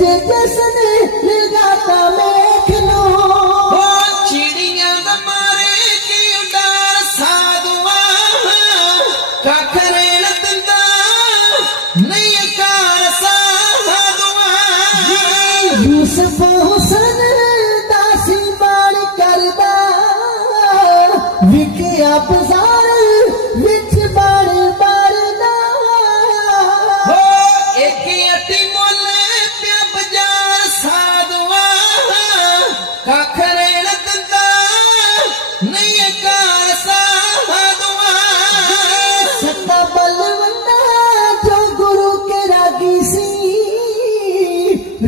जे जैसन लगाता मेख लो चिड़िया मारे की उडार साधुआ कखरेण दिंदा नहीं कार साधुआ यूसुफ हुसन दासी बाण करदा विकिया बाजार विच बाण बारदा एक अटी मोले प्या बाजार साधुआ कखरेण दिंदा नहीं कार साधुआ सता बलवंदा जो गुरु के रागी सी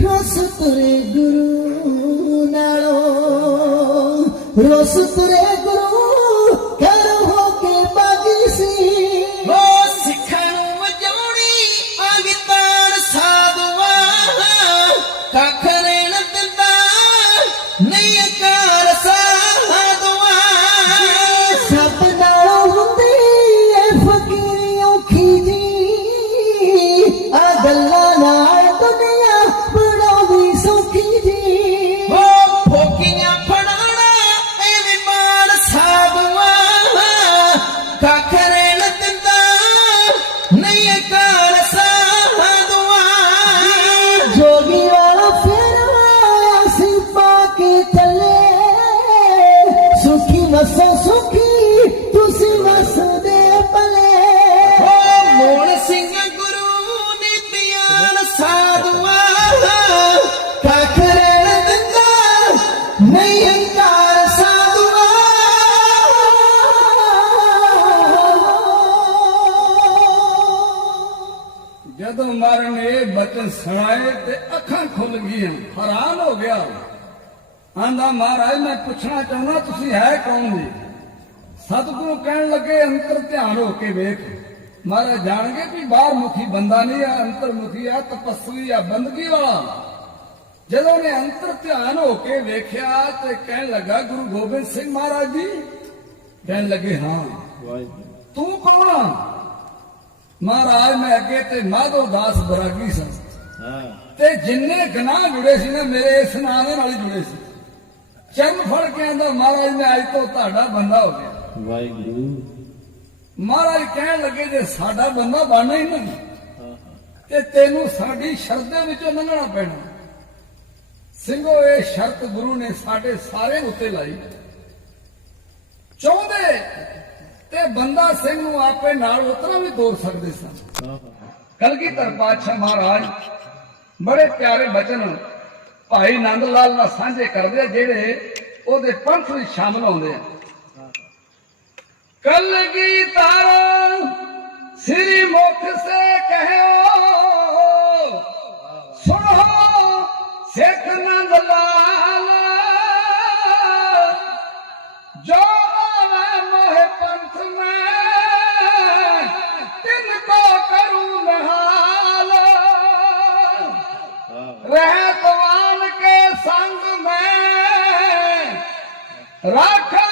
रोस तुरे गुरु नालो रोस तुरे गुरु कर हो के बागी सी सिखण वजोड़ी अगितार साधुआ कखरेण दिंदा नहीं कार साधुआ सब नालों हुंदी ए फकीरी औखी जी आ गल्लां नाल दुनिया बनाउंदी सौखी जी फोकियां फड़ाना ए विमान साधुआ कखरेण दिंदा नहीं कार साधुआ जोगी वाला फेरा सी पाके चले सुखी वसो सुखी तुसी वस दे पले मोड़ सिंह गुरु नीतियान साधुआ कखरेण दिंदा नहीं कार साधुआ जदों मारे ने ये बचन सुनाए ते अखां खुल गई हैरान हो गया आंदा महाराज मैं पूछना चाहना तुसी है कौन जी सतगुरु कहन लगे अंतर ध्यान हो के वेख महाराज जान गए भी बाहर मुखी बंदा नहीं है अंतर मुखी है तपस्वी है बंदगी वाला जदों ने अंतर ध्यान हो के वेख्या ते कहन लगा गुरु गोबिंद सिंह महाराज जी कहन लगे हाँ तू कौन आ? महाराज मैं अगे ते माधव दास बरागी सा ते जिन्ने गनाह जुड़े सी ना मेरे इस नाम दे नाल ही जुड़े सी चरण फड़ के आंदा महाराज मैं अज तो तुहाडा बंदा हो गया वाहिगुरु महाराज कहन लगे जे साडा बंदा बनना ही ना ते तेनू साडी शर्त दे विचों लंघना पैना ਸਿੰਘੋ ਇਹ ਸ਼ਰਤ ਗੁਰੂ ਨੇ ਸਾਡੇ ਸਾਰੇ ਉੱਤੇ ਲਾਈ ਚਾਹੁੰਦੇ ਤੇ ਬੰਦਾ ਸਿੰਘ ਨੂੰ ਆਪੇ ਨਾਲ ਉਤਰਾ ਵੀ ਤੋਰ ਸਕਦੇ ਸਨ ਕਲਗੀਧਰ ਪਾਤਸ਼ਾਹ ਮਹਾਰਾਜ ਬੜੇ ਪਿਆਰੇ ਬਚਨ ਭਾਈ ਨੰਦ ਲਾਲ ਨਾਲ ਸਾਂਝੇ ਕਰਦੇ ਜਿਹੜੇ ਉਹਦੇ ਪੰਥ ਵਿੱਚ ਸ਼ਾਮਲ ਹੁੰਦੇ ਆ ਕਲਗੀਧਰ ਸ੍ਰੀ ਮੁਖ ਸੇ ਕਹਿਓ ਸੁਣੋ सिख नंद लाल जो आवे मोहे पंथ में तिनको करूं निहाल रहतवान के संग में राखा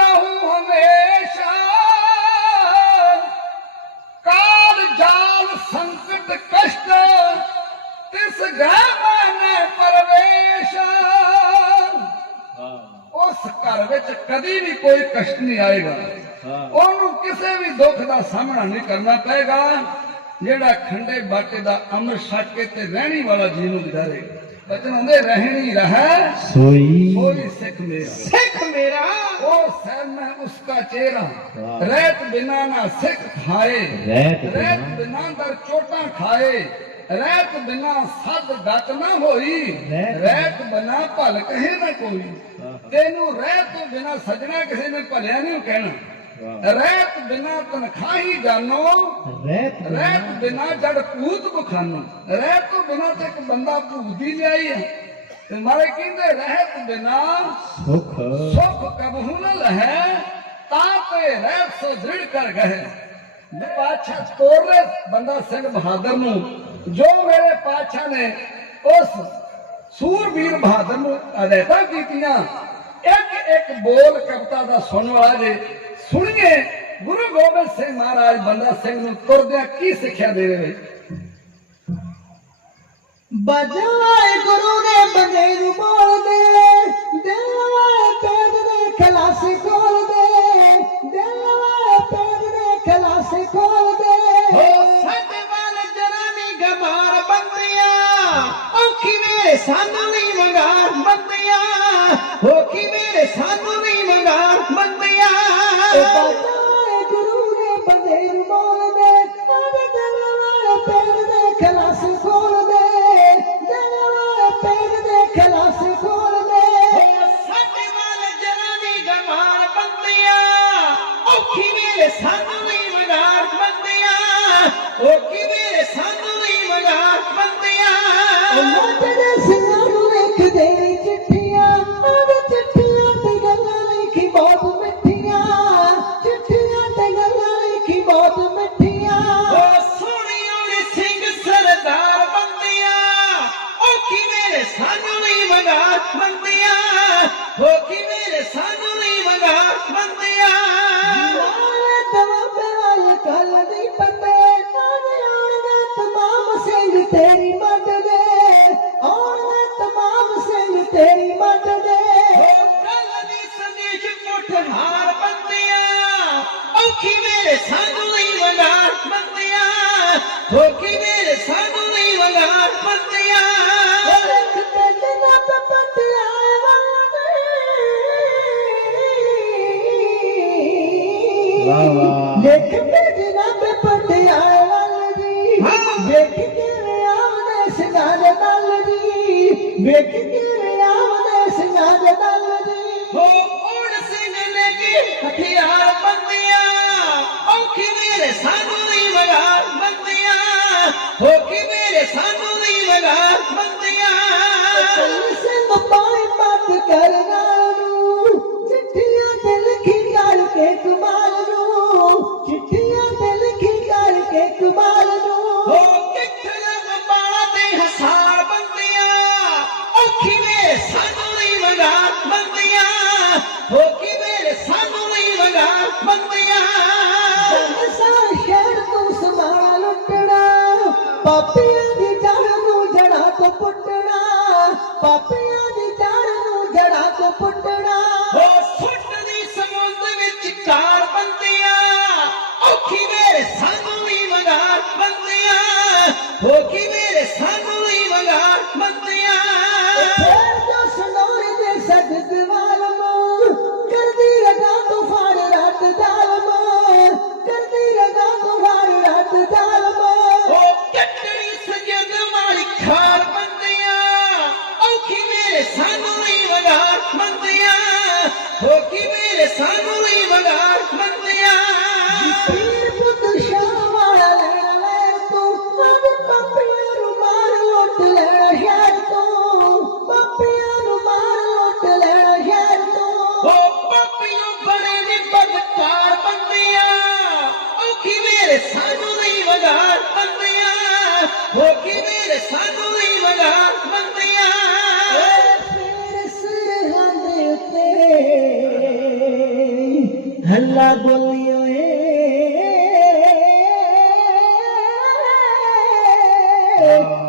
रहूं हमेशा काल जाल संकट कष्ट तिस घर में परवेश उस घर विच कदी भी कोई कष्ट नहीं आएगा ਉਹਨੂੰ ਕਿਸੇ ਵੀ ਦੁੱਖ ਦਾ ਸਾਹਮਣਾ ਨਹੀਂ ਕਰਨਾ ਪਏਗਾ ਜਿਹੜਾ ਖੰਡੇ ਬਾਟੇ ਦਾ ਅੰਮ੍ਰਿਤ ਛਕ ਕੇ ਤੇ ਰਹਿਣੀ ਵਾਲਾ ਜੀ ਨੂੰ ਵਿਚਾਰੇ ਬਚਨ ਹੁੰਦੇ ਰਹਿਣੀ ਰਹਿ सोई सिख मेरा ओ सर मैं उसका चेहरा रहत बिना ना सिख खाए रहत बिना दर चोटा खाए रहत बिना सद गत ना होई रहत बिना भल कहे ना कोई तेनू रहत तो बिना सजना किसी ने भलिया नहीं कहना रहत बिना तनखाही जानो रहत बिना जड़ पूत बखानो रहत तो बिना तो एक बंदा भूती जाई है ते मारे कहंदे रहत बिना सुख कबहू न लहे ताते रहत सो दृढ़ कर गए पातशाह तोड़ रहे बंदा सिंह बहादुर नू जो मेरे पातशाह ने उस सूरवीर बहादुर नू हदायतां कीतियां एक एक बोल कविता दा सुनने वाला जे सुनिए गुरु गोबिंद सिंह महाराज बंदा सिंह नू तुरदियां की सिक्ख्या दे रहे ਬਜਾਏ ਗੁਰੂ ਦੇ ਬੰਦੇ ਨੂੰ ਬੋਲਦੇ ਦਿਲ ਵਾਲੇ ਪੇਟ ਦੇ ਖਲਾਸੇ ਖੋਲਦੇ ਦਿਲ ਵਾਲੇ ਪੇਟ ਦੇ ਖਲਾਸੇ ਖੋਲਦੇ ਹੋ ਸਾਡੇ ਵੱਲ ਜਰਾ ਨੀ ਗਮਾਰ ਬੰਦਿਆਂ ਔਖੀ ਮੇਰੇ ਸਾਨੂੰ ਨਹੀਂ ਵੰਗਾਰ ਬੰਦਿਆਂ ਹੋ ਕੀ ਮੇਰੇ ਸਾਨੂੰ ਨਹੀਂ ਵੰਗਾਰ ਬੰਦਿਆਂ ਬਜਾਏ ਗੁਰੂ ਦੇ ਬੰਦੇ ਨੂੰ ਬੋਲਦੇ ਉਹਦੇ ਦਿਲ ਵਾਲੇ ਪੇਟ ਦੇ ਖਲਾਸੇ ਖੋਲਦੇ ਦਿਲ ਵਾਲੇ ਪੇਟ ਦੇ ਖਲਾਸੇ ਖੋਲਦੇ ਸਾਡੇ ਵੱਲ ਜਰਾ ਨੀ ਗਮਾਰ ਬੰਦਿਆਂ ਔਖੀ ਮੇਰੇ ਸਾਨੂੰ ਨਹੀਂ ਵੰਗਾਰ ਬੰਦਿਆਂ ਹੋ ਕੀ ਮੇਰੇ ਸਾਨੂੰ ਨਹੀਂ ਵੰਗਾਰ ਬੰਦਿਆਂ ਤੇਰੇ ਸਿੰਘਾਂ ਨੂੰ ਲਿਖਦੇ ਨੀ ਚਿੱਠੀਆਂ ਉਹਦੇ ਚਿੱਠੀਆਂ ਤੇ ਗੱਲਾਂ ਲਿਖੀ ਬਹੁਤ ਮਿੱਠੀਆਂ ਚਿੱਠੀਆਂ ਤੇ ਗੱਲਾਂ ਲਿਖੀ ਬਹੁਤ ਮਿੱਠੀਆਂ ਓ ਸੋਹਣੀ ਔੜੀ ਸਿੰਘ ਸਰਦਾਰ ਬੰਦਿਆਂ ਔਖੀ ਮੇਰੇ ਸਾਨੂੰ ਨਹੀਂ ਵੰਗਾਰ ਬੰਦਿਆਂ ਹੋ ਕੀ ਮੇਰੇ ਸਾਨੂੰ ਨਹੀਂ ਵੰਗਾਰ ਬੰਦਿਆਂ ਨਾਲੇ ਦਵਾਬੇ ਵੱਲ ਕੱਲ ਦੀ ਪੱਤੇ ਆਉਣਗੇ ਤਮਾਮ ਸਿੰਘ ਤੇਰੀ ਮੱਦ ਦੇ ਆਉਣਗੇ ਤਮਾਮ ਸਿੰਘ ਤੇਰੀ ਮੱਦ ਦੇ ਹੋ ਕੱਲ ਦੀ ਸੰਦੇਸ਼ ਪੁੱਠਹਾਰ ਬੰਦਿਆਂ ਔਖੀ ਮੇਰੇ ਸਾਨੂੰ ਨਹੀਂ ਵੰਗਾਰ ਬੰਦਿਆਂ ਹੋ ਕੀ ਮੇਰੇ ਸਾਨੂੰ ਨਹੀਂ ਵੰਗਾਰ ਬੰਦਿਆਂ ਲਿਖ ਕੇ ਦਿਨਾਂ ਤੇ ਪਟਿਆਲੇ ਵਾਲੇ ਲਿਖ ਕੇ ਦਿਨਾਂ ਤੇ ਪਟਿਆਲੇ ਵਾਲੇ ਜੀ ਵੇਖ ਕਿਵੇਂ ਆਉਂਦੇ ਸਿੰਘਾਂ ਦੇ ਦਲ ਜੀ ਵੇਖ ਕਿਵੇਂ ਆਉਂਦੇ ਸਿੰਘਾਂ ਦੇ ਦਲ ਜੀ ਹੋ ਓੜ ਸਿੰਘ ਲੈ ਕੇ ਹਥਿਆਰ ਬੰਦਿਆਂ ਔਖੀ ਮੇਰੇ ਸਾਨੂੰ ਨਹੀਂ ਵੰਗਾਰ ਬੰਦਿਆਂ ਹੋ ਕੀ ਮੇਰੇ ਸਾਨੂੰ ਨਹੀਂ ਵੰਗਾਰ ਬੰਦਿਆਂ ਸਿੰਘ ਪਾਣੀ ਮਤ ਕਰਨਾ ਨੂੰ ਚਿੱਠੀਆਂ ਤੇ ਲਿਖੀ ਕਰਕੇ ਕਮਾਲ ਨੂੰ ਚਿੱਠੀਆਂ ਤੇ ਲਿਖੀ ਕਰਕੇ ਕਮਾਲ ਨੂੰ ਹੋ ਕਿੱਥੇ ਬਾਲਾ ਤੇ ਹਸਾਰ ਬੰਦਿਆਂ ਔਖੀ ਮੇਰੇ ਸਾਨੂੰ ਨਹੀਂ ਵੰਗਾਰ ਬੰਦਿਆਂ ਹੋ ਕੀ ਮੇਰੇ ਸਾਨੂੰ ਨਹੀਂ ਵੰਗਾਰ ਬੰਦਿਆਂ ਸਾਰਾ ਸ਼ਹਿਰ ਤੋਂ ਸਮਾਣਾ ਲੁੱਟਣਾ ਪਾਪੀਆਂ ਦੀ ਜੜ ਨੂੰ ਜੜਾ ਤੋਂ ਪੁੱਟਣਾ ਪਾਪੀਆਂ ਦੀ ਜੜ ਨੂੰ ਜੜਾ ਤੋਂ ਪੁੱਟਣਾ ਹੋ ਸੁੱਟਦੀ ਸਮੁੰਦ ਵਿੱਚ ਕਾਰ ਬੰਦਿਆਂ ਔਖੀ ਮੇਰੇ ਸਾਨੂੰ ਨਹੀਂ ਵੰਗਾਰ ਬੰਦਿਆਂ ਹੋ ਕੀ ਮੇਰੇ ਸਾਨੂੰ ਨਹੀਂ ਵੰਗਾਰ ਬੰਦਿਆਂ ਫੇਰ ਜੋ ਸਨੋਰ ਦੇ ਸਜਦ ਵਾਲਮ ਕਰਦੀ ਰਗਾ ਤੂਫਾਨ ਰਾਤ ਜ਼ਾਲਮ ਕਰਦੀ ਰਗਾ ਤੂਫਾਨ ਰਾਤ ਜ਼ਾਲਮ ਹੋ ਕੱਟੜੀ ਸਜਦ ਵਾਲੀ ਖਾਰ ਬੰਦਿਆਂ ਔਖੀ ਮੇਰੇ ਸਾਨੂੰ ਨਹੀਂ ਵੰਗਾਰ ਬੰਦਿਆਂ ਹੋ ਕੀ ਮੇਰੇ ਸਾਨੂੰ ਨਹੀਂ ਵੰਗਾਰ ਬੰਦਿਆਂ ਪੀਰ ਪੁੱਤ ਸ਼ਾਹ ਵਾਲਾ ਲੈਣਾ ਲੈ ਤੂੰ ਆਦੇ ਪਾਪੀਆਂ ਨੂੰ ਮਾਰ ਲੁੱਟ ਲੈਣਾ ਸ਼ਹਿਰ ਤੋਂ ਪਾਪੀਆਂ ਨੂੰ ਮਾਰ ਲੁੱਟ ਲੈਣਾ ਸ਼ਹਿਰ ਤੋਂ ਹੋ ਪਾਪੀਆਂ ਬੜੇ ਨੇ ਬਦਕਾਰ ਬੰਦਿਆਂ ਔਖੀ ਮੇਰੇ ਸਾਨੂੰ ਨਹੀਂ ਵੰਗਾਰ ਬੰਦਿਆਂ ਹੋ ਕੀ ਮੇਰੇ ਸਾਨੂੰ ਨਹੀਂ ਵੰਗਾਰ ਬੰਦਿਆਂ ਫੇਰ ਸਰਹੰਦ ਉੱਤੇ ਹੱਲਾ ਬੋਲੀ ਓਏ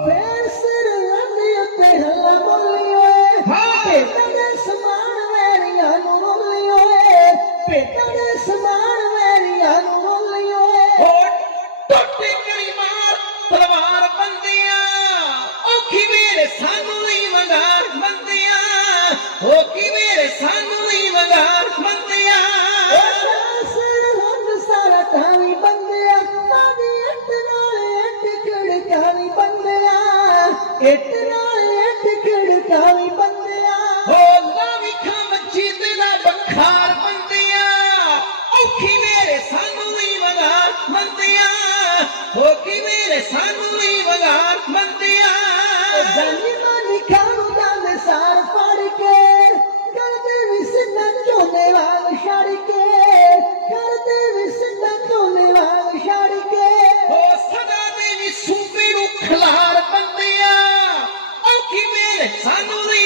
ਫੇਰ ਸਰਹੰਦ ਉੱਤੇ ਹੱਲਾ ਬੋਲੀ ਓਏ ਭੇਟਾਂ ਦੇ ਸਮਾਨ ਵੈਰੀਆਂ ਨੂੰ ਰੋਲੀ ਓਏ ਭੇਟਾਂ ਦੇ ਸਮਾਨ ਵੈਰੀਆਂ ਨੂੰ ਰੋਲੀ ਓਏ ਹੋ ਟੁੱਟੀ ਕਰੀ ਮਾਰ ਤਲਵਾਰ ਬੰਦਿਆਂ ਔਖੀ ਮੇਰੇ ਸਾਨੂੰ ਨਹੀਂ ਵੰਗਾਰ ਬੰਦਿਆਂ ਹੋ ਕੀ ਮੇਰੇ ਸਾਨੂੰ ਨਹੀਂ ਵੰਗਾਰ ਬੰਦਿਆਂ ਸਰਹੰਦ ਸਾਰਾ ਕਾਲੀ ਬੰਦਿਆ ਆਦੀ ਇੱਟ ਨਾਲ ਇੱਟ ਖੜਕਾਲੀ ਬੰਦਿਆ ਇੱਟ ਨਾਲ ਇੱਟ ਖੜਕਾਲੀ ਬੰਦਿਆ ਹੋ ਲਾਵੀ ਖਮ ਚੀਤੇ ਦਾ ਬਖਾਰ ਬੰਦਿਆਂ ਔਖੀ ਮੇਰੇ ਸਾਨੂੰ ਨਹੀਂ ਵੰਗਾਰ ਬੰਦਿਆਂ ਹੋ ਕੀ ਮੇਰੇ ਸਾਨੂੰ ਨਹੀਂ ਵੰਗਾਰ ਬੰਦਿਆਂ ਜਾਨੀਆਂ ਨਿਖਾਰੂ ਦਾ ਸਾਰ ਫੜ ਕੇ ਕਰਦੇ ਵੀ ਸਿੰਨਾ ਝੋਨੇ ਵਾਂਗ ਛੜ ਕੇ ਕਰਦੇ ਵੀ ਸਿੰਨਾ ਝੋਨੇ ਵਾਂਗ ਛੜ ਕੇ ਹੋ ਸਦਾ ਦੇ ਵੀ ਸੂਬੇ ਨੂੰ ਖਿਲਾਰ ਬੰਦਿਆਂ ਔਖੀ ਮੇਰੇ ਸਾਨੂੰ ਨਹੀਂ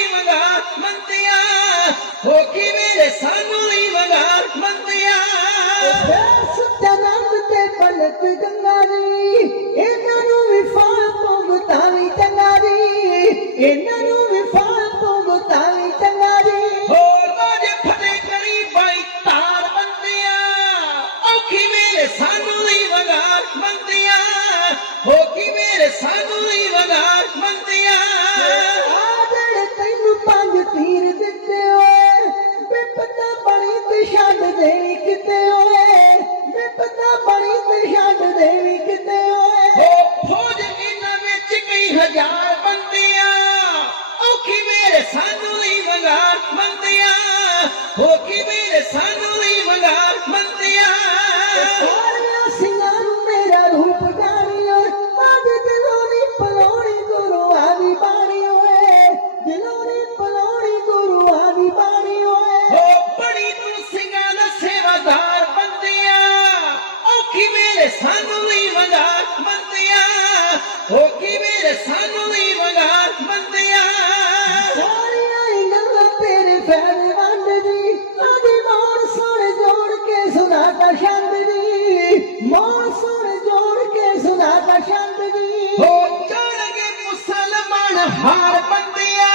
सानू ही वगार बंदिया ਸਾਰੀਆਂ ਹੀ ਗੱਲਾਂ ਤੇਰੇ ਫੈਲਵੰਡ ਦੀ ਆਦੀ ਮੋੜ ਸੁਣ ਜੋੜ ਕੇ ਸੁਣਾਤਾ ਛੰਦ ਦੀ ਮੋੜ ਸੁਣ ਜੋੜ ਕੇ ਸੁਣਾਤਾ ਛੰਦ ਦੀ हो जाणगे मुसलमान हार बंदिया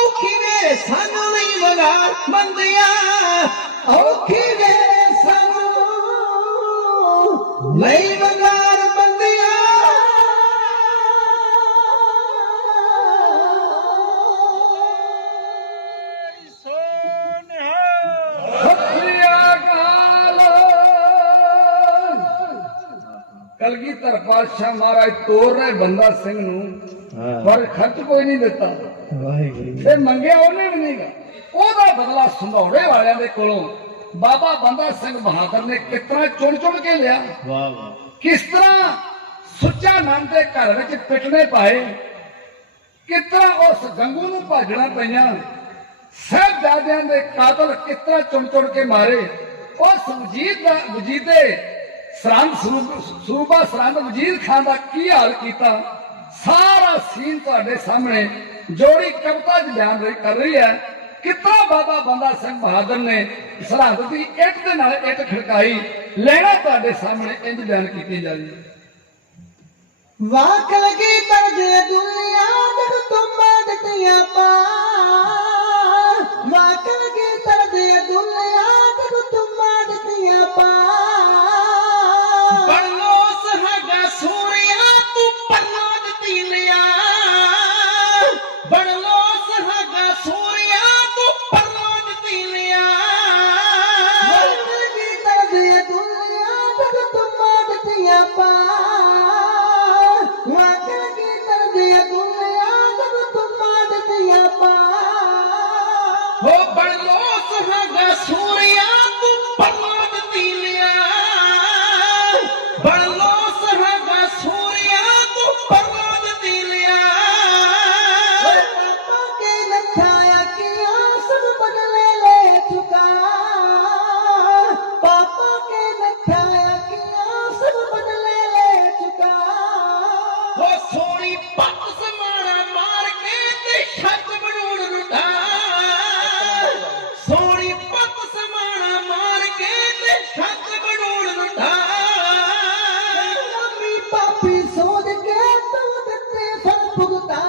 औखी मेरे सानू ही वगार बंदिया ਔਖੀ ਵੇ ਸਾਨੂੰ ਲਈ ਵਗਾਰ ਬੰਦਿਆ कलगीधर पातशाह महाराज तोड़ रहे बंदा सिंह नूं, पर खर्च कोई नहीं दिता ते मंगਿਆ ਉਹਨੇ ਵੀ ਨਹੀਂਗਾ। ਉਹਦਾ ਬਦਲਾ ਸੰਧੌੜੇ ਵਾਲਿਆਂ ਦੇ ਕੋਲੋਂ ਬਾਬਾ ਬੰਦਾ ਸਿੰਘ ਬਹਾਦਰ ਨੇ ਕਿਸ ਤਰ੍ਹਾਂ ਚੁਣ ਕੇ ਲਿਆ। ਕਿਸ ਤਰ੍ਹਾਂ ਸੁੱਚਾ ਨੰਦ ਦੇ ਘਰ ਵਿੱਚ ਪਿਟਣੇ ਪਾਏ, ਕਿਸ ਤਰ੍ਹਾਂ ਉਸ ਗੰਗੂ ਨੂੰ ਭਾਜਣਾ ਪਈਆਂ, ਸਾਹਿਬਜ਼ਾਦਿਆਂ ਦੇ ਕਾਤਲ ਕਿਸ ਤਰ੍ਹਾਂ ਚੁਣ ਕੇ ਮਾਰੇ। ਉਸ ਵਜੀਦੇ ਸਰਹੰਦ ਸੂਬਾ ਸਰਹੰਦ ਵਜ਼ੀਰ ਖਾਨ ਦਾ ਕੀ ਹਾਲ ਕੀਤਾ, ਸਾਰਾ ਸੀਨ ਤੁਹਾਡੇ ਸਾਹਮਣੇ ਜੋੜੀ ਕਵਿਤਾ ਚ ਬਿਆਨ ਕਰ ਰਹੀ ਹੈ। ਕਿਤਨਾ ਬਾਬਾ ਬੰਦਾ ਸਿੰਘ ਬਹਾਦਰ ਨੇ ਸਰਹੰਦ ਦੀ ਇੱਟ ਦੇ ਨਾਲ ਇੱਟ ਖੜਕਾਈ, ਲੈਣਾ ਤੁਹਾਡੇ ਸਾਹਮਣੇ ਇੰਜ ਬਿਆਨ ਕੀਤੀ ਜਾ ਰਹੀ ਹੈ। ਵਾਕ ਲਗੀ ਤਰਦੇ ਦੁਨੀਆ ਜਗ ਤੁਮਾਂ ਦਿੱਤੀਆਂ ਪਾ ਵਾਕ ਲਗੀ ਤਰਦੇ ਦੁਨੀਆ ਜਗ ਤੁਮਾਂ ਦਿੱਤੀਆਂ ਪਾ बनलो सहागा सूर्या तू पन्ना दती लिया बनलो सहागा सूर्या तू पन्ना दती लिया ਵਾਕ ਲਗੀ ਤਰਦੇ ਦੁਨੀਆ ਜਗ ਤੁਮਾਂ ਦਿੱਤੀਆਂ ਪਾ ਵਾਕ ਲਗੀ ਤਰਦੇ ਦੁਨੀਆ ਜਗ ਤੁਮਾਂ ਦਿੱਤੀਆਂ ਪਾ हो बनलो सहागा सूर्या तू पन्ना दती लिया बनलो सहागा सूर्या तू पन्ना दती लिया पापा के नखाया किया सब बदले ले चुका पापा के नखाया किया सब बदले ले चुका वो सोनी पत समाना मार के ते छत बनूड़ रुटा सोनी पत समाना मार के ते छत बनूड़ रुटा मम्मी पापी सोच के तू दिते फल भुगता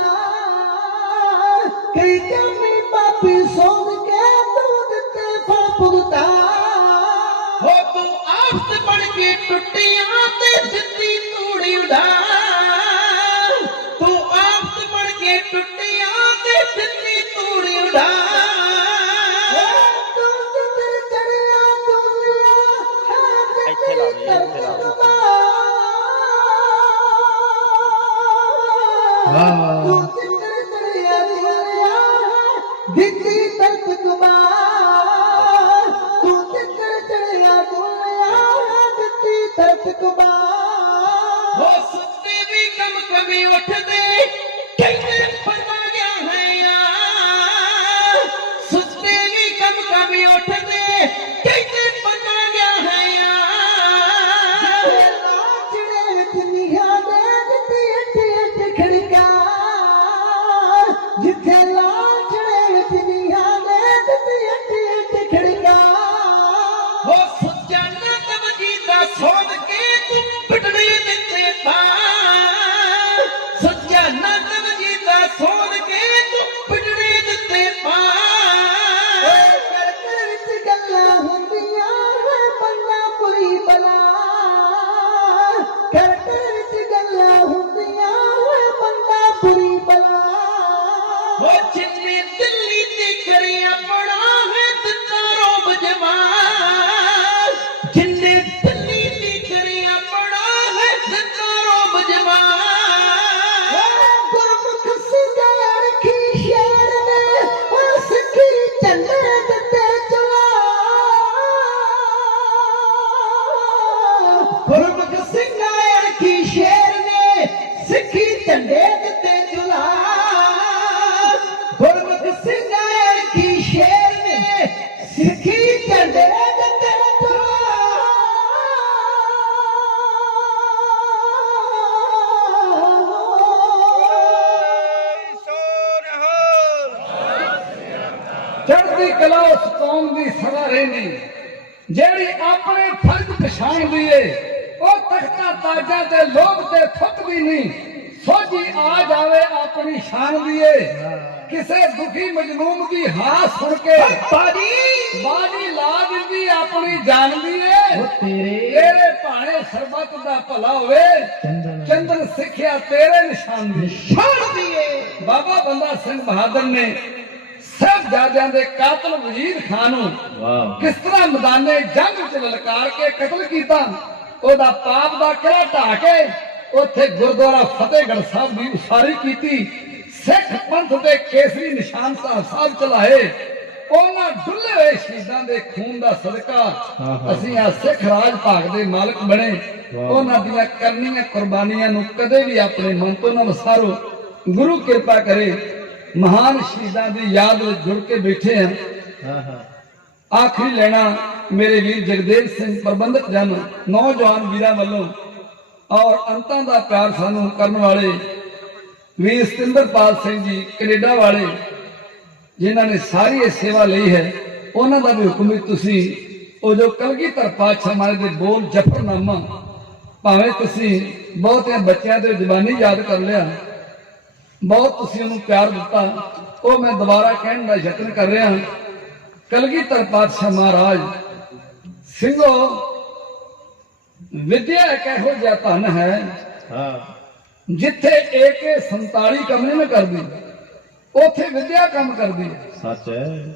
कई मम्मी पापी सोच के तू दिते फल भुगता हो तू आफत बन के टुटियां ते जिंदी तूड़ी उड़ा तू आफत बन के टुटियां ते जिंदी तूड़ी उड़ा तू जितर चढ़िया दुनिया है ਇੱਥੇ ਲਾ ਬਈ, ਇੱਥੇ ਲਾ। तू जितर चढ़िया दुनिया है दिखी तरफ कुबा तू जितर चढ़िया दुनिया है दिखी तरफ कुबा वो सुत्ते भी कम कभी उठते कहते फरमा गया है यार सुत्ते भी कम कभी उठते कहते फरमा गया है यार लाचड़े दुनिया दे दिती अठ खड़का जिथे लाचड़े दुनिया दे दिती अठ खड़का वो सुच्चा ना तब जीता सोच के तू पिटने देते पा सुच्चा ना तब जीता सोच के तू पिटने देते पा करके विच गल्लां हुंदियां है बंदा बुरी बला करके विच गल्लां हुंदियां है बंदा बुरी बला वो जिन्ने दिल्ली ते करिया बड़ा है दिता रोब जमाल जिन्ने दिल्ली ते करिया बड़ा है दिता रोब जमाल गुरमुख सिंगार रखी शेर ने सिखी झंडे दिते चला गुरमुख सिंगार की शेर ने सिखी झंडे दिते चला गुरमुख सिंगार की शेर ने सिखी झंडे दिते चला ਚੜ੍ਹਦੀ ਕਲਾ ਉਸ ਕੌਮ ਦੀ ਸਦਾ ਰਹਿੰਦੀ ਜਿਹੜੀ ਆਪਣੇ ਫਰਜ਼ ਪਛਾਣਦੀ ਏ ਉਹ ਤਖਤਾਂ ਤਾਜਾਂ ਤੇ ਲੋਭ ਤੇ ਥੁੱਕਦੀ ਨਹੀਂ ਸੋਝੀ ਆ ਜਾਵੇ ਆਪਣੀ ਸ਼ਾਨ ਦੀ ਏ ਕਿਸੇ ਦੁਖੀ ਮਜਲੂਮ ਦੀ ਹਾਂ ਸੁਣ ਕੇ ਬਾਜੀ ਲਾ ਦਿੰਦੀ ਆਪਣੀ ਜਾਨ ਦੀ ਏ ਤੇਰੇ ਭਾਣੇ ਸਰਬੱਤ ਦਾ ਭਲਾ ਹੋਵੇ ਚੰਦਨ ਸਿੱਖਿਆ ਤੇਰੇ ਨਿਸ਼ਾਨ ਦੀ ਏ ਬਾਬਾ ਬੰਦਾ ਸਿੰਘ ਬਹਾਦਰ ਨੇ ਸਾਹਿਬਜ਼ਾਦਿਆਂ ਦੇ ਕਾਤਲ ਵਜ਼ੀਰ ਖਾਨ ਨੂੰ ਕਿਸ ਤਰ੍ਹਾਂ ਮੈਦਾਨੇ ਜੰਗ ਵਿੱਚ ਲਲਕਾਰ ਕੇ ਕਤਲ ਕੀਤਾ ਉਹਦਾ ਪਾਪ ਦਾ ਕਿਲਾ ਢਾਹ ਕੇ ਉੱਥੇ ਗੁਰਦੁਆਰਾ ਫਤਿਹਗੜ੍ਹ ਸਾਹਿਬ ਦੀ ਉਸਾਰੀ ਕੀਤੀ ਸਿੱਖ ਪੰਥ ਦੇ ਕੇਸਰੀ ਨਿਸ਼ਾਨ ਸਾਹਿਬ ਚਲਾਏ ਉਹਨਾਂ ਡੁੱਲੇ ਹੋਏ ਸ਼ਹੀਦਾਂ ਦੇ ਖੂਨ ਦਾ ਸਦਕਾ ਅਸੀਂ ਆ ਸਿੱਖ ਰਾਜ ਭਾਗ ਦੇ ਮਾਲਕ ਬਣੇ ਉਹਨਾਂ ਦੀਆਂ ਕਰਨੀਆਂ ਕੁਰਬਾਨੀਆਂ ਨੂੰ ਕਦੇ ਵੀ ਆਪਣੇ ਮਨ ਤੋਂ ਨਾ ਵਿਸਾਰੋ ਗੁਰੂ ਕਿਰਪਾ ਕਰੇ ਮਹਾਨ ਸ਼ਹੀਦਾਂ ਦੀ ਯਾਦ ਵਿੱਚ ਜੁੜ ਕੇ ਬੈਠੇ ਹਾਂ ਆਖਰੀ ਲੈਣਾ ਮੇਰੇ ਵੀਰ ਜਗਦੇਵ ਸਿੰਘ ਪ੍ਰਬੰਧਕ ਜਨ ਨੌਜਵਾਨ ਵੀਰਾਂ ਵੱਲੋਂ ਔਰ ਅੰਤਾਂ ਦਾ ਪਿਆਰ ਸਾਨੂੰ ਕਰਨ ਵਾਲੇ ਵੀਰ ਸਤਿੰਦਰਪਾਲ ਸਿੰਘ ਜੀ ਕੈਨੇਡਾ ਵਾਲੇ ਜਿਨ੍ਹਾਂ ਨੇ ਸਾਰੀ ਇਹ ਸੇਵਾ ਲਈ ਹੈ ਉਹਨਾਂ ਦਾ ਵੀ ਹੁਕਮ ਤੁਸੀਂ ਉਹ ਜੋ ਕਲਗੀਧਰ ਪਾਤਸ਼ਾਹ ਮਹਾਰਾਜ ਦੇ ਬੋਲ ਜਫਰਨਾਮਾ ਭਾਵੇਂ ਤੁਸੀਂ ਬਹੁਤਿਆਂ ਬੱਚਿਆਂ ਦੇ ਜ਼ਬਾਨੀ ਯਾਦ ਕਰ ਲਿਆ ਬਹੁਤ ਤੁਸੀਂ ਉਹਨੂੰ ਪਿਆਰ ਦਿੱਤਾ ਉਹ ਮੈਂ ਦੁਬਾਰਾ ਕਹਿਣ ਦਾ ਯਤਨ ਕਰ ਰਿਹਾ ਹਾਂ ਕਲਗੀਧਰ ਪਾਤਸ਼ਾਹ ਮਹਾਰਾਜ ਸਿੰਘੋ ਵਿਦਿਆ ਇੱਕ ਇਹੋ ਜਿਹਾ ਧਨ ਹੈ ਜਿੱਥੇ AK-47 ਕੰਮ ਨਹੀਂ ਕਰਦੀ ਉੱਥੇ ਵਿਦਿਆ ਕੰਮ ਕਰਦੀ ਹੈ ਸੱਚ ਹੈ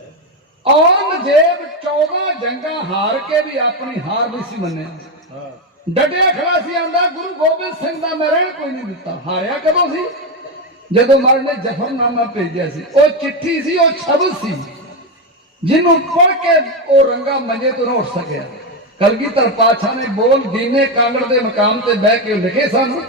ਔਰੰਗਜ਼ੇਬ 14 ਜੰਗਾਂ ਹਾਰ ਕੇ ਵੀ ਆਪਣੀ ਹਾਰ ਨਹੀਂ ਸੀ ਮੰਨਿਆ ਡਟਿਆ ਖੜਾ ਸੀ ਆਂਦਾ ਗੁਰੂ ਗੋਬਿੰਦ ਸਿੰਘ ਦਾ ਮੈਂ ਰਹਿਣ ਕੋਈ ਨਹੀਂ ਦਿੱਤਾ ਹਾਰਿਆ ਕਦੋਂ ਸੀ ਜਦੋਂ ਮਹਾਰਾਜ ਨੇ ਜਫਰਨਾਮਾ ਭੇਜਿਆ ਸੀ ਉਹ ਚਿੱਠੀ ਸੀ ਉਹ ਸ਼ਬਦ ਸੀ ਜਿਹਨੂੰ ਪੜ੍ਹ ਕੇ ਉਹ ਰੰਗਾ ਮੰਜੇ ਤੋਂ ਉੱਠ ਸਕਿਆ ਕਲਗੀਧਰ ਪਾਤਸ਼ਾਹ ਨੇ ਬੋਲ ਦੀਨੇ ਕਾਂਗੜ ਦੇ ਮਕਾਮ ਤੇ ਬਹਿ ਕੇ ਲਿਖੇ ਸਨ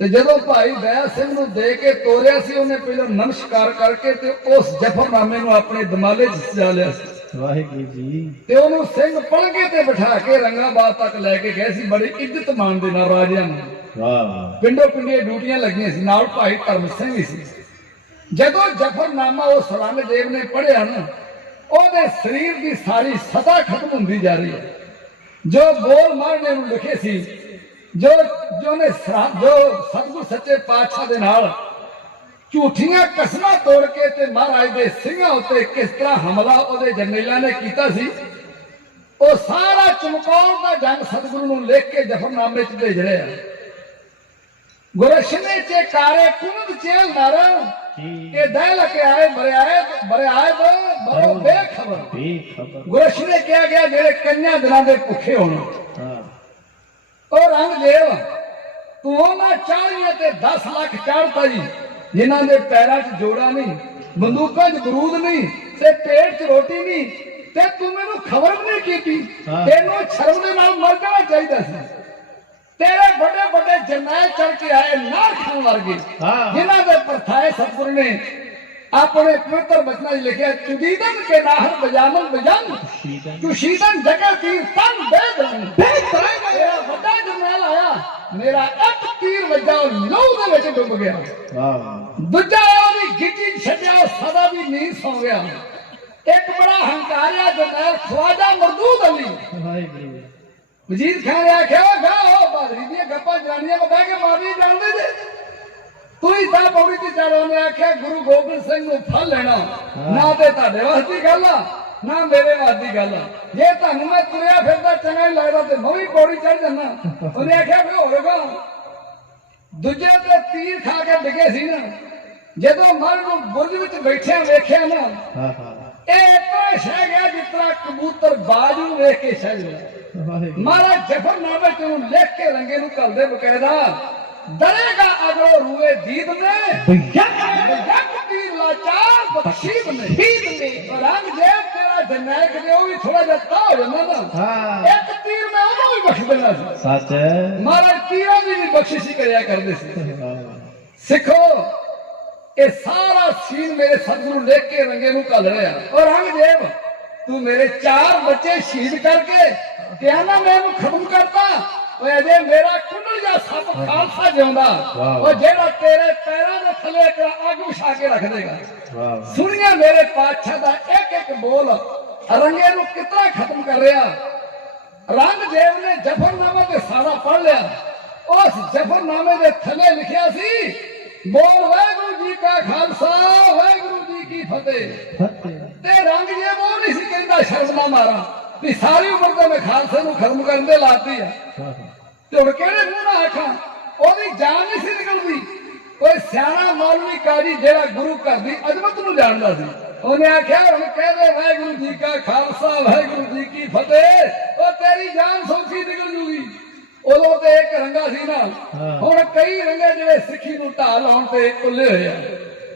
ਤੇ ਜਦੋਂ ਭਾਈ ਦਇਆ ਸਿੰਘ ਨੂੰ ਦੇ ਕੇ ਤੋਰਿਆ ਸੀ ਉਹਨੇ ਪਹਿਲਾਂ ਨਮਸਕਾਰ ਕਰਕੇ ਤੇ ਉਸ ਜਫਰਨਾਮੇ ਨੂੰ ਆਪਣੇ ਦਿਮਾਲੇ 'ਚ ਸਜਾ ਲਿਆ ਸੀ ਵਾਹਿਗੁਰੂ ਜੀ ਤੇ ਉਹਨੂੰ ਸਿੰਘ ਪਲਗੇ ਤੇ ਬਿਠਾ ਕੇ ਰੰਗਾਬਾਦ ਤੱਕ ਲੈ ਕੇ ਗਏ ਸੀ ਬੜੀ ਇੱਜ਼ਤ ਮਾਣ ਦੇ ਨਾਲ ਰਾਜਿਆਂ ਨੂੰ ਵਾਹ ਪਿੰਡੋਂ ਪਿੰਡੇ ਡਿਊਟੀਆਂ ਲੱਗੀਆਂ ਸੀ ਨਾਲ ਭਾਈ ਧਰਮ ਸਿੰਘ ਵੀ ਸੀ ਜਦੋਂ ਜਫਰਨਾਮਾ ਉਹ ਔਰੰਗਜ਼ੇਬ ਨੇ ਪੜ੍ਹਿਆ ਨਾ ਉਹਦੇ ਸਰੀਰ ਦੀ ਸਾਰੀ ਸਤਾ ਖਤਮ ਹੁੰਦੀ ਜਾ ਰਹੀ ਹੈ ਜੋ ਬੋਲ ਮਾਰਨੇ ਨੂੰ ਲਿਖੇ ਸੀ ਜੋ ਸਤਿਗੁਰ ਸੱਚੇ ਪਾਤਸ਼ਾਹ ਦੇ ਨਾਲ ਝੂਠੀਆਂ ਕਸਮਾਂ ਤੋੜ ਕੇ ਤੇ ਮਹਾਰਾਜ ਦੇ ਸਿੰਘਾਂ ਉੱਤੇ ਕਿਸ ਤਰ੍ਹਾਂ ਹਮਲਾ ਉਹਦੇ ਜਰਨੈਲਾਂ ਨੇ ਕੀਤਾ ਸੀ ਉਹ ਸਾਰਾ ਚਮਕੌਰ ਦਾ ਜੰਗ ਸਤਿਗੁਰੂ ਨੂੰ ਲਿਖ ਕੇ ਜਫਰਨਾਮੇ 'ਚ ਭੇਜ ਰਿਹਾ ਗੁਰਸ਼ਨੇ ਚ ਕਾਰੇ ਕੁੰਦ ਚੇਲ ਨਰ ਕੇ ਦਹਿ ਲਕੇ ਆਏ ਬਰੇ ਆਏ ਬਰੋ ਬੇਖਬਰ ਗੁਰਸ਼ਨੇ ਕਿਹਾ ਗਿਆ ਜਿਹੜੇ ਕੰਨਿਆ ਦਿਨਾਂ ਦੇ ਭੁੱਖੇ ਹੋਣ ਉਹ ਔਰੰਗਜ਼ੇਬ ਤੂੰ ਉਹਨਾਂ 40 ਤੇ 10 ਲੱਖ ਚਾੜਤਾ ਜੀ ਜਿਨ੍ਹਾਂ ਦੇ ਪੈਰਾਂ 'ਚ ਜੋੜਾ ਨਹੀਂ ਬੰਦੂਕਾਂ 'ਚ ਬਰੂਦ ਨਹੀਂ ਤੇ ਪੇਟ 'ਚ ਰੋਟੀ ਨਹੀਂ ਤੇ ਤੂੰ ਮੈਨੂੰ ਖਬਰ ਨਹੀਂ ਕੀਤੀ ਤੈਨੂੰ ਸ਼ਰਮ ਦੇ ਨਾਲ ਮਰ ਜਾਣਾ ਚਾਹੀਦਾ ਸੀ ਤੇਰੇ ਵੱਡੇ ਵੱਡੇ ਜਰਨੈਲ ਚੜ ਕੇ ਆਏ ਨਾਰ ਖਾਨ ਵਰਗੇ ਜਿਨ੍ਹਾਂ ਦੇ ਪਰਥਾਏ ਸਤਿਗੁਰੂ ਨੇ ਆਪਣੇ ਪਵਿੱਤਰ ਬਚਨਾਂ 'ਚ ਲਿਖਿਆ ਚੁਦੀਦਨ ਕੇ ਨਾਹਰ ਬਜਾਮਨ ਬਜਨ ਤੁਸ਼ੀਦਨ ਜਗਤ ਤੀਰ ਤਨ ਬੇਦਨ ਮੇਰਾ ਵੱਡਾ ਜਰਨੈਲ ਆਇਆ ਮੇਰਾ ਇੱਕ ਤੀਰ ਵੱਜਾ ਉਹ ਲਹੂ ਦੇ ਵਿੱਚ ਡੁੱਬ ਗਿਆ ਦੂਜਾ ਉਹਦੀ ਗਿੱਟੀ ਛੱਡਿਆ ਸਦਾ ਵੀ ਨੀਂਦ ਸੌ ਗਿਆ ਇੱਕ ਬੜਾ ਹੰਕਾਰਿਆ ਜਰਨੈਲ ਖਵਾਜਾ ਮਰਦੂਦ ਅਲੀ ਵਜ਼ੀਰ ਖਾਨ ਨੇ ਆਖਿਆ ਗਾ ਬਾਦਰੀ ਦੀਆਂ ਗੱਪਾਂ ਜਨਾਨੀਆਂ ਕੋ ਬਹਿ ਕੇ ਮਾਰਨੀ ਜਾਣਦੇ ਜੇ ਤੂੰ ਹੀ ਤਾਂ ਪੌੜੀ ਤੇ ਚੜ੍ਹ ਨੇ ਆਖਿਆ ਗੁਰੂ ਗੋਬਿੰਦ ਸਿੰਘ ਨੂੰ ਫੜ ਲੈਣਾ ਨਾ ਤੇ ਤੁਹਾਡੇ ਵਾਸਤੇ ਗੱਲ ਆ ਨਾ ਮੇਰੇ ਵਾਸਤੇ ਗੱਲ ਆ ਜੇ ਤੁਹਾਨੂੰ ਮੈਂ ਤੁਰਿਆ ਫਿਰਦਾ ਚੰਗਾ ਹੀ ਲੱਗਦਾ ਤੇ ਮੈਂ ਵੀ ਪੌੜੀ ਚੜ੍ਹ ਜਾਣਾ ਉਹਨੇ ਆਖਿਆ ਵੀ ਹੋਵੇਗਾ ਦੂਜੇ ਤੇ ਤੀਰ ਖਾ ਕੇ ਡਿੱਗੇ ਸੀ ਨਾ ਜਦੋਂ ਮਰ ਨੂੰ ਬੁਰਜ ਵਿੱਚ ਬੈਠਿਆ ਵੇਖਿਆ ਨਾ ਇਹ ਇਤਨਾ ਸ਼ਹਿ ਗਿਆ ਜਿਸ ਤਰ੍ਹਾਂ ਕਬੂਤਰ ਬਾਜ ਨੂੰ ਵੇਖ ਕੇ ਸ਼ਹਿ ਗਿਆ ਮਹਾਰਾਜ ਜਫਰਨਾਮੇ ਚ ਉਹਨੂੰ ਲਿਖ ਕੇ ਰੰਗੇ ਨੂੰ ਘੱਲਦੇ ਬਕਾਇਦਾ डरेगा अगरो रुए दीद में यक तीर लाचार बख्शीब में औरंगजेब तेरा जरनैल के लिए भी थोड़ा जत्ता हो जाना ना एक तीर में उन्होंने भी बख्श देना सच है महाराज तीरों की भी बख्शिश करया करते सिखो ये सारा सीन मेरे सतगुरु लेख के रंगे नू घल रहा औरंगजेब तू मेरे 4 बच्चे शहीद करके क्या ना मैं खत्म करता ਓਏ ਅਜੇ ਮੇਰਾ ਕੁੰਡਲੀਆ ਸੱਪ ਖਾਲਸਾ ਜਿਉਂਦਾ ਵਾਹ। ਉਹ ਜਿਹੜਾ ਤੇਰੇ ਪੈਰਾਂ ਦੇ ਥੱਲੇ ਇੱਕ ਅੱਗ ਵਿਛਾ ਕੇ ਰੱਖ ਦੇਗਾ ਵਾਹ ਸੁਣੀਏ ਮੇਰੇ ਪਾਤਸ਼ਾਹ ਦਾ ਇੱਕ ਇੱਕ ਬੋਲ ਰੰਗੇ ਨੂੰ ਕਿਤਨਾ ਖਤਮ ਕਰ ਰਿਹਾ ਰੰਗਦੇਵ ਨੇ ਜਫਰਨਾਮੇ ਤੇ ਸਾਰਾ ਪੜ ਲਿਆ ਉਸ ਜਫਰਨਾਮੇ ਦੇ ਥੱਲੇ ਲਿਖਿਆ ਸੀ ਬੋਲ ਵਾਹਿਗੁਰੂ ਜੀ ਕਾ ਖਾਲਸਾ ਵਾਹਿਗੁਰੂ ਜੀ ਕੀ ਫਤਿਹ ਫਤਿਹ ਤੇ ਰੰਗਦੇਵ ਉਹ ਨਹੀਂ ਸੀ ਕਹਿੰਦਾ ਸ਼ਰਮ ਨਾ ਮਾਰਾਂ ਵੀ ਸਾਰੀ ਉਮਰ ਤੇ ਮੈਂ ਖਾਲਸੇ ਨੂੰ ਖਤਮ ਕਰਨ ਦੇ ਲਾਤੀ ਆ ਤੇ ਹੁਣ ਕਿਹੜੇ ਮੂੰਹ ਨਾਲ ਆਖਾਂ ਉਹਦੀ ਜਾਨ ਨਹੀਂ ਸੀ ਨਿਕਲਦੀ ਕੋਈ ਸਿਆਣਾ ਮੌਲਵੀ ਕਾਜੀ ਜਿਹੜਾ ਗੁਰੂ ਘਰ ਦੀ ਅਜ਼ਮਤ ਨੂੰ ਜਾਣਦਾ ਸੀ ਉਹਨੇ ਆਖਿਆ ਹੁਣ ਕਹਦੇ ਵਾਹਿਗੁਰੂ ਜੀ ਕਾ ਖਾਲਸਾ ਵਾਹਿਗੁਰੂ ਜੀ ਕੀ ਫਤਿਹ ਉਹ ਤੇਰੀ ਜਾਨ ਸੌਖੀ ਨਿਕਲ ਜੂਗੀ ਉਦੋਂ ਤੇ ਇੱਕ ਰੰਗਾ ਸੀ ਨਾ ਹੁਣ ਕਈ ਰੰਗੇ ਜਿਹੜੇ ਸਿੱਖੀ ਨੂੰ ਢਾਹ ਲਾਉਣ ਤੇ ਉੱਲੇ ਹੋਏ ਆ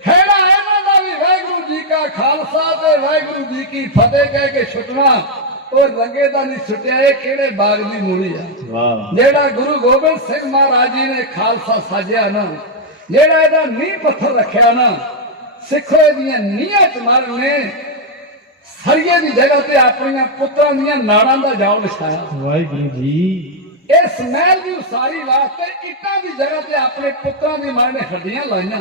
ਖੇੜਾ ਇਹਨਾਂ ਦਾ ਵੀ ਵਾਹਿਗੁਰੂ ਜੀ ਕਾ ਖਾਲਸਾ ਤੇ ਵਾਹਿਗੁਰੂ ਜੀ ਕੀ ਫਤਿਹ ਕਹਿ ਕੇ ਛੁੱਟਣਾ ਉਹ ਰੰਗੇ ਦਾ ਨਹੀਂ ਛੁੱਟਿਆ ਇਹ ਕਿਹੜੇ ਬਾਗ ਦੀ ਮੂਲੀ ਆ ਵਾਹ ਜਿਹੜਾ ਗੁਰੂ ਗੋਬਿੰਦ ਸਿੰਘ ਮਹਾਰਾਜ ਜੀ ਨੇ ਖਾਲਸਾ ਸਾਜਿਆ ਨਾ ਜਿਹੜਾ ਇਹਦਾ ਨੀਂਹ ਪੱਥਰ ਰੱਖਿਆ ਨਾ ਸਿੱਖੋ ਇਹਦੀਆਂ ਨੀਹਾਂ ਚ ਮਾਰਨੇ ਸਰੀਏ ਦੀ ਜਗ੍ਹਾ ਤੇ ਆਪਣੀਆਂ ਪੁੱਤਰਾਂ ਦੀਆਂ ਨਾੜਾਂ ਦਾ ਜਾਲ ਵਿਛਾਇਆ ਵਾਹਿਗੁਰੂ ਜੀ ਇਸ ਮਹਿਲ ਦੀ ਉਸਾਰੀ ਵਾਸਤੇ ਇੱਟਾਂ ਦੀ ਜਗ੍ਹਾ ਤੇ ਆਪਣੇ ਪੁੱਤਰਾਂ ਦੀ ਮਾਂ ਨੇ ਹੱਡੀਆਂ ਲਾਈਆਂ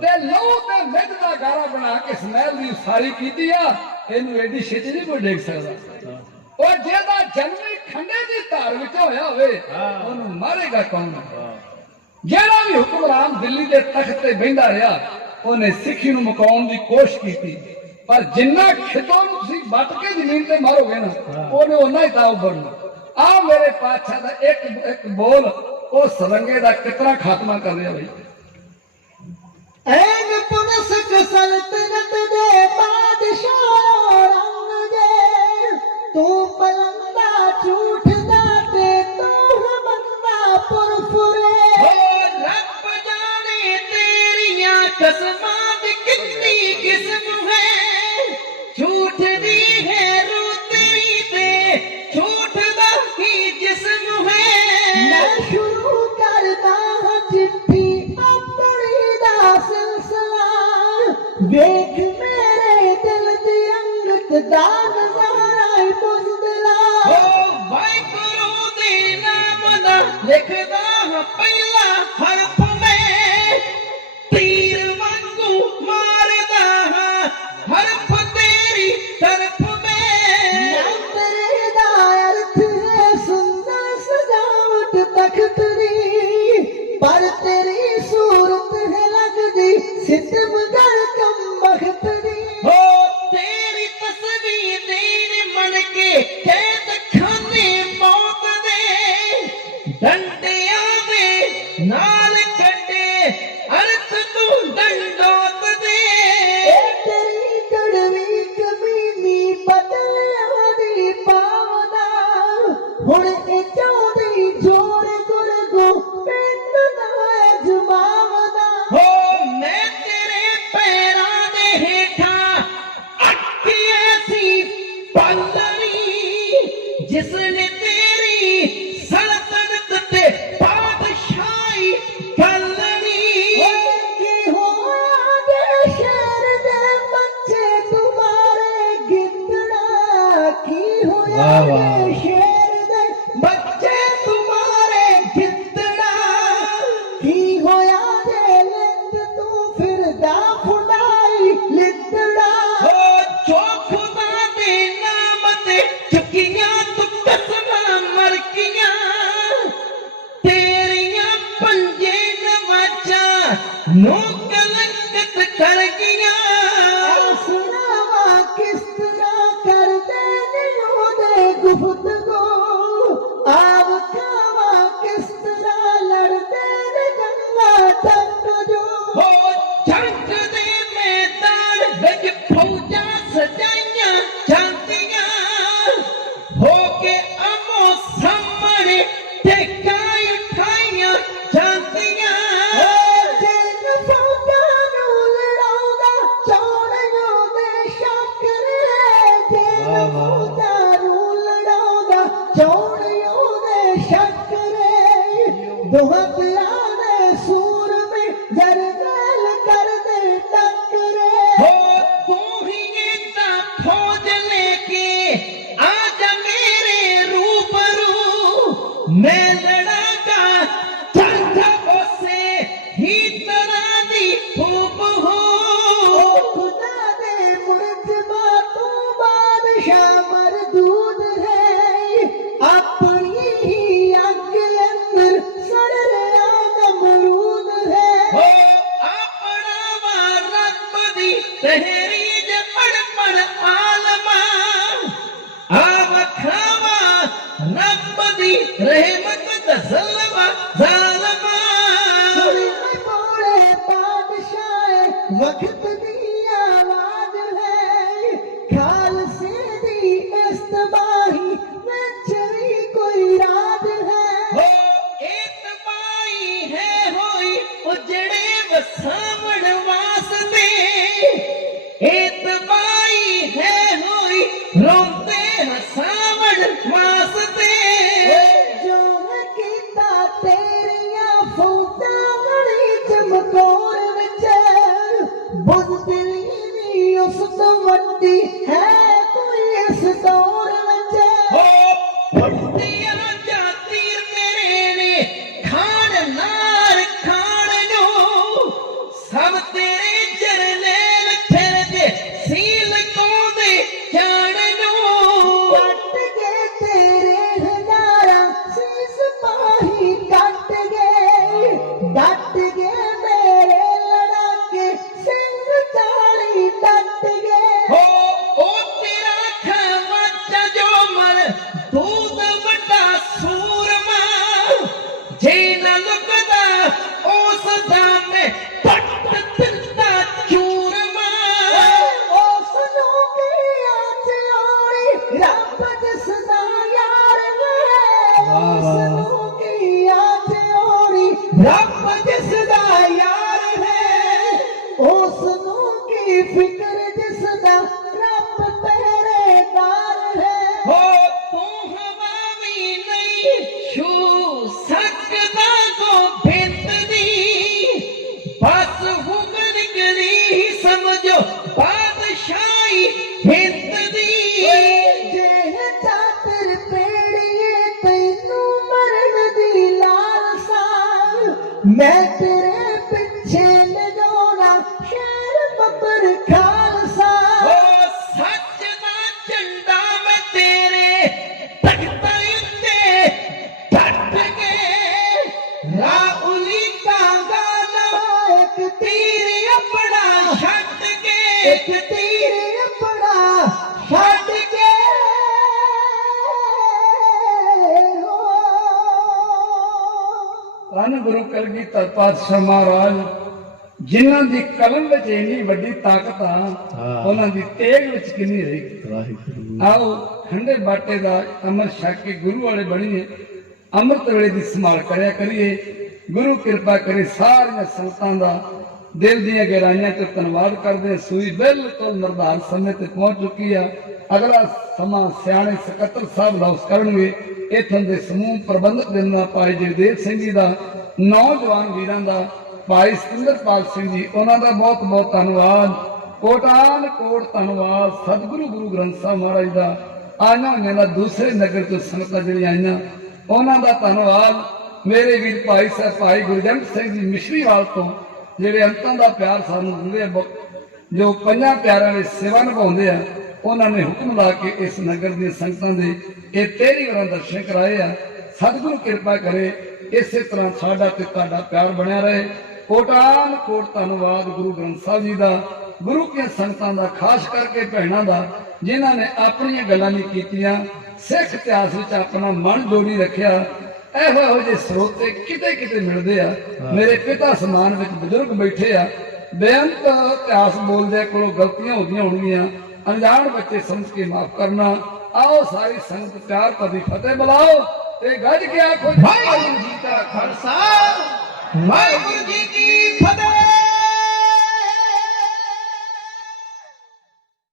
ਤੇ ਲਹੂ ਤੇ ਮਿੱਧ ਦਾ ਗਾਰਾ ਬਣਾ ਕੇ ਇਸ ਮਹਿਲ ਦੀ ਉਸਾਰੀ ਕੀਤੀ ਆ ਇਹਨੂੰ ਐਡੀ ਛੇਤੀ ਨਹੀਂ ਕੋਈ ਦੇਖ ਸਕਦਾ ਉਹ ਜਿਹਦਾ ਜਨਮ ਹੀ ਖੰਡੇ ਦੀ ਧਾਰ ਵਿੱਚ ਹੋਇਆ ਹੋਵੇ ਉਹਨੂੰ ਮਾਰੇਗਾ ਕੌਣ ਜਿਹੜਾ ਵੀ ਹੁਕਮਰਾਨ ਦਿੱਲੀ ਦੇ ਤਖਤ ਤੇ ਬਹਿੰਦਾ ਰਿਹਾ ਉਹਨੇ ਸਿੱਖੀ ਨੂੰ ਮੁਕਾਉਣ ਦੀ ਕੋਸ਼ਿਸ਼ ਕੀਤੀ ਪਰ ਜਿੰਨਾ ਖਿੱਤੋਂ ਨੂੰ ਤੁਸੀਂ ਵੱਟ ਕੇ ਜ਼ਮੀਨ ਤੇ ਮਾਰੋਗੇ ਨਾ ਉਹਨੇ ਉਹਨਾਂ ਹੀ ਤਾਂ ਉੱਭਰਨਾ ਆ ਮੇਰੇ ਪਾਤਸ਼ਾਹ ਦਾ ਇੱਕ ਇੱਕ ਬੋਲ ਉਸ ਰੰਗੇ ਦਾ ਕਿਤਨਾ ਖਾਤਮਾ ਕਰ ਰਿਹਾ ਬਈ ਐਨ ਪੁਨਸਕ ਸਲਤਨਤ ਦੇ ਬਾਦਸ਼ਾਹ ਰੰਗਦੇਵ ਤੂੰ ਬਲੰਦਾ ਝੂਠਦਾ ਤੇ ਤੂੰ ਬੰਦਾ ਪੁਰਫੁਰੇ ਰੱਬ ਜਾਣੇ ਤੇਰੀਆਂ ਕਸਮਾਂ ਦੀ ਕਿੰਨੀ ਕਿਸਮ ਹੈ ਝੂਠ ਦੀ ਹੈ ਰੂਹ ਤੇਰੀ ਤੇ ਝੂਠ ਦਾ ਹੀ ਜਿਸਮ ਹੈ ਮੈਂ ਸ਼ੁਰੂ ਕਰਦਾ ਹਾਂ ਚਿੱਠੀ ਆਪਣੀ ਦਾ ਸਿਲਸਿਲਾ ਵੇਖ ਮੇਰੇ ਦਿਲ ਦੀ ਅੰਗਤ ਦਾ ਨਜ਼ਾਰਾ ਮੁਜ਼ਦਲਾ ਵਾਹਿਗੁਰੂ ਦੇ ਨਾਮ ਦਾ ਲਿਖਦਾ ਹਾਂ ਪਹਿਲਾ ਹਰਫ ਮੈਂ ਤੀਰ ਵਾਂਗੂ ਮਾਰਦਾ ਹਾਂ ਹਰਫ ਤੇਰੀ ਤਰਫ ਮੈਂ ਤੇਰੇ ਦਾ ਅਰਥ ਹੈ ਸੁੰਦਰ ਸਜਾਵਟ ਤਖਤ ਦੀ ਪਰ ਤੇਰੀ ਸੂਰਤ ਹੈ ਲੱਗਦੀ ਸਿਤਮਗਰ ਕਮਬਖਤ ਦੀ ਹੋ ਤੇਰੀ ਤਸਵੀਰ ਦੇਨ ਮਨ ਕੇ ਕੈਦ ਖਾਨੇ ਮੌਤ ਦੇ ਡੰਡਿਆਂ ਦੇ ਨਾਲ ਕੱਢੇ ਅਰਥ ਤੂੰ ਡੰਡੋਤ ਦੇ ਇਹ ਤੇਰੀ ਕੜਵੀ ਕਮੀਨੀ ਬਦਲਿਆਂ ਦੀ ਪਾਵਦਾ ਹੁਣ ਇਹ ਚਾਹੁੰਦੀ ਜੋਰ ਗੁਰਗੋ ਪਿੰਡ ਦਾ ਜਮਾਵਦਾ ਹੋ ਮੈਂ ਤੇਰੇ ਪੈਰਾਂ ਦੇ ਹੇਠਾਂ ਅੱਖ ਐਸੀ ਪਾਲਣੀ ਜਿਸ ਨੇ ਤੇਰੀ ਸਲਤਨਤ ਤੇ ਬਾਦਸ਼ਾਹੀ ਗੱਲਣੀ ਕੀ ਹੋਇਆ ਦੇ ਸ਼ਹਿਰ ਦੇ ਬੱਚੇ ਤੁਮਾਰੇ ਗਿੱਦੜਾ ਕੀ ਹੋਇਆ ਵਾਹ, ਵਾਹ। ਦੇ ਸ਼ਹਿਰ ਦੇ ਬੱਚੇ ਤੁਮਾਰੇ ਗਿੱਦੜਾ ਕੀ ਹੋਇਆ ਦੇ ਲਿੰਦ ਤੂੰ ਫਿਰਦਾ ਫੁੰਡਾਈ ਲਿੱਦੜਾ ਹੋ ਜੋ ਖੁਦਾ ਦੇ ਨਾਮ ਤੇ ਚੁੱਕੀਆਂ ਤੂੰ ਕਸਮਾਂ ਮਰਕੀਆਂ ਤੇਰੀਆਂ ਪੰਜੇ ਨਵਾਜ਼ਾਂ ਨੂੰ ਕਲੰਕਿਤ ਕਰ ਗਈਆਂ ਸੁਣਾਵਾ ਕਿਸ ਤਰ੍ਹਾਂ ਕਰਦੇ ਨੇ ਉਹਦੇ ਗੁਫ਼ਤਗੂ ਆਵ ਖਾਵਾ ਕਿਸ ਤਰ੍ਹਾਂ ਲੜਦੇ ਨੇ ਜੰਗਾਂ ਤੱਕ ਜੋ ਹੋ ਜੰਗ ਦੇ ਮੈਦਾਨ ਵਿੱਚ ਫੌਜਾਂ ਸਜਾਈਆਂ ਜਾਂਦੀਆਂ ਹੋ ਕੇ ਆਮੋ ਸਾਹਮਣੇ ਟੇਕਾਂ ਉਠਾਈਆਂ ਜਾਂਦੀਆਂ ਜਿਨ ਫੌਜਾਂ ਨੂੰ ਲੜਾਉਂਦਾ ਚੌੜਿਆਂ ਦੇ ਸ਼ਾਕਰੇ ਜਿਨ ਵਾਹ, ਵਾਹ। ਫੌਜਾਂ ਨੂੰ ਲੜਾਉਂਦਾ ਚੌੜਿਆਂ ਦੇ ਸ਼ਾਕਰੇ ਦੋਹਾਂ ਪਿਆਰ ਦੇ ਸੂਰ ਮੇ ਜਰਗਲ ਕਰਦੇ ਟੱਕਰੇ ਹੋ ਤੂੰ ਹੀ ਤਾਂ ਫੌਜ ਲੈ ਕੇ ਆ ਜਾ ਮੇਰੇ ਰੂਬਰੂ ਮੈਂ वक्त दी आवाज है खालसे दी इस तबाही विच भी कोई राज है हो एतबाई है होई उजड़े वसावण वास्ते एतबाई है होई रोंदे हसावण वास्ते जो मैं कीता तेरिया फौजा बड़ी चमकोर विच बुज़दिली दी उस तो वड्डी है कोई इस दौर विच हो फटिया जाती मेरे ने खान नार खान नो सब तेरे जरनेल फिरदे सील तो दे जान नो कट गए तेरे हजारा शीस पाही कट गए मेरे लड़ाके सिंह चाली डट गए हो ओ तेरा खवाचा जो मर दूध वड्डा सूरमा जे न लुकदा उस सामने पट दिंदा चूरमा उस नूं की आच औड़ी रब जिसदा यार है उस नूं की आच औड़ी रब जिसदा यार है उस नूं की फिक्र जिसदा रब पहरेदार है हो तू हवा भी नहीं छू सकदा को भित दी बस हुक्म करी समझो बादशाही हिंद दी जे चातर पेड़िए तैनू मरण दी लालसा मैं तेरे पिछे लगाउणा शेर बबर खालसा हो सच दा झंडा मैं तेरे तख्ता उत्ते डट के राउली का गाना एक तीर अपना छट के एक तीर अपना छड़ के ਧੰਨ ਗੁਰੂ ਕਲਗੀਧਰ ਪਾਤਸ਼ਾਹ ਮਹਾਰਾਜ ਜਿਨ੍ਹਾਂ ਦੀ ਕਲਮ ਵਿੱਚ ਇੰਨੀ ਵੱਡੀ ਤਾਕਤ ਆ ਉਹਨਾਂ ਦੀ ਤੇਗ ਵਿੱਚ ਕਿੰਨੀ ਰਹੀ ਵਾਹਿਗੁਰੂ ਆਓ ਠੰਡੇ ਬਾਟੇ ਦਾ ਅੰਮ੍ਰਿਤ ਛਕ ਕੇ ਗੁਰੂ ਵਾਲੇ ਬਣੀਏ ਅੰਮ੍ਰਿਤ ਵੇਲੇ ਦੀ ਸੰਭਾਲ ਕਰਿਆ ਕਰੀਏ ਗੁਰੂ ਕਿਰਪਾ ਕਰੇ ਸਾਰੀਆਂ ਸੰਗਤਾਂ ਦਾ ਦਿਲ ਦੀਆਂ ਗਹਿਰਾਈਆਂ ਤੋਂ ਧੰਨਵਾਦ ਕਰਦੇ ਸੂਈ ਬਿਲਕੁਲ ਨਿਰਧਾਰ ਸਮੇਂ ਤੇ ਪਹੁੰਚ ਚੁੱਕੀ ਆ ਅਗਲਾ ਸਮਾਂ ਸਿਆਣੇ ਸਕੱਤਰ ਸਾਹਿਬ ਲਾਉਸ ਕਰਨਗੇ ਇਥੋਂ ਦੇ ਸਮੂਹ ਪ੍ਰਬੰਧਕ ਦੇ ਨਾਲ ਭਾਈ ਜਗਦੇਵ ਸਿੰਘ ਜੀ ਦਾ ਨੌਜਵਾਨ ਵੀਰਾਂ ਦਾ ਭਾਈ ਸਤਿੰਦਰਪਾਲ ਸਿੰਘ ਜੀ ਉਹਨਾਂ ਦਾ ਬਹੁਤ ਬਹੁਤ ਧੰਨਵਾਦ ਕੋਟਾਨ ਕੋਟ ਧੰਨਵਾਦ ਸਤਿਗੁਰੂ ਗੁਰੂ ਗ੍ਰੰਥ ਸਾਹਿਬ ਮਹਾਰਾਜ ਦਾ ਆਇਆਂ ਹੋਈਆਂ ਦਾ ਦੂਸਰੇ ਨਗਰ ਤੋਂ ਸੰਗਤਾਂ ਜਿਹੜੀਆਂ ਆਈਆਂ ਉਹਨਾਂ ਦਾ ਧੰਨਵਾਦ ਮੇਰੇ ਵੀਰ ਭਾਈ ਸਾਹਿਬ ਭਾਈ ਗੁਰਜੰਟ ਸਿੰਘ ਜੀ ਮਿਸ਼ਰੀਵਾਲ ਤੋਂ ਜਿਹੜੇ ਅੰਤਾਂ ਦਾ ਪਿਆਰ ਸਾਨੂੰ ਦਿੰਦੇ ਆ ਜੋ ਪੰਜਾਂ ਪਿਆਰਿਆਂ ਦੀ ਸੇਵਾ ਨਿਭਾਉਂਦੇ ਆ ਉਹਨਾਂ ਨੇ ਹੁਕਮ ਲਾ ਕੇ ਇਸ ਨਗਰ ਦੀਆਂ ਸੰਗਤਾਂ ਦੇ ਇਹ 13 ਵਾਰਾਂ ਦਰਸ਼ਨ ਕਰਾਏ ਆ ਸਤਿਗੁਰੂ ਕਿਰਪਾ ਕਰੇ ਇਸੇ ਤਰ੍ਹਾਂ ਸਾਡਾ ਤੇ ਤੁਹਾਡਾ ਪਿਆਰ ਬਣਿਆ ਰਹੇ ਕੋਟਾਨ ਕੋਟ ਧੰਨਵਾਦ ਗੁਰੂ ਗ੍ਰੰਥ ਸਾਹਿਬ ਜੀ ਦਾ ਗੁਰੂ ਦੀਆਂ ਸੰਗਤਾਂ ਦਾ ਖਾਸ ਕਰਕੇ ਭੈਣਾਂ ਦਾ ਜਿਨ੍ਹਾਂ ਨੇ ਆਪਣੀਆਂ ਗੱਲਾਂ ਨਹੀਂ ਕੀਤੀਆਂ ਸਿੱਖ ਇਤਿਹਾਸ ਵਿੱਚ ਆਪਣਾ ਮਨ ਜੋੜੀ ਰੱਖਿਆ ਇਹੋ ਜਿਹੇ ਸਰੋਤੇ ਕਿਤੇ ਕਿਤੇ ਮਿਲਦੇ ਆ ਮੇਰੇ ਪਿਤਾ ਸਮਾਨ ਵਿੱਚ ਬਜ਼ੁਰਗ ਬੈਠੇ ਆ ਬੇਅੰਤ ਇਤਿਹਾਸ ਬੋਲਦੇ ਕੋਲੋਂ ਗਲਤੀਆਂ ਹੁੰਦੀਆਂ ਹੋਣਗੀਆਂ ਅਣਜਾਣ ਬੱਚੇ ਸਮਝ ਕੇ ਮਾਫ ਕਰਨਾ ਆਓ ਸਾਰੀ ਸੰਗਤ ਪਿਆਰ ਭਰੀ ਫਤਿਹ ਬੁਲਾਓ ਤੇ ਗੱਜ ਕੇ ਆਖੋ ਵਾਹਿਗੁਰੂ ਜੀ ਕਾ ਖਾਲਸਾ ਵਾਹਿਗੁਰੂ ਜੀ ਕੀ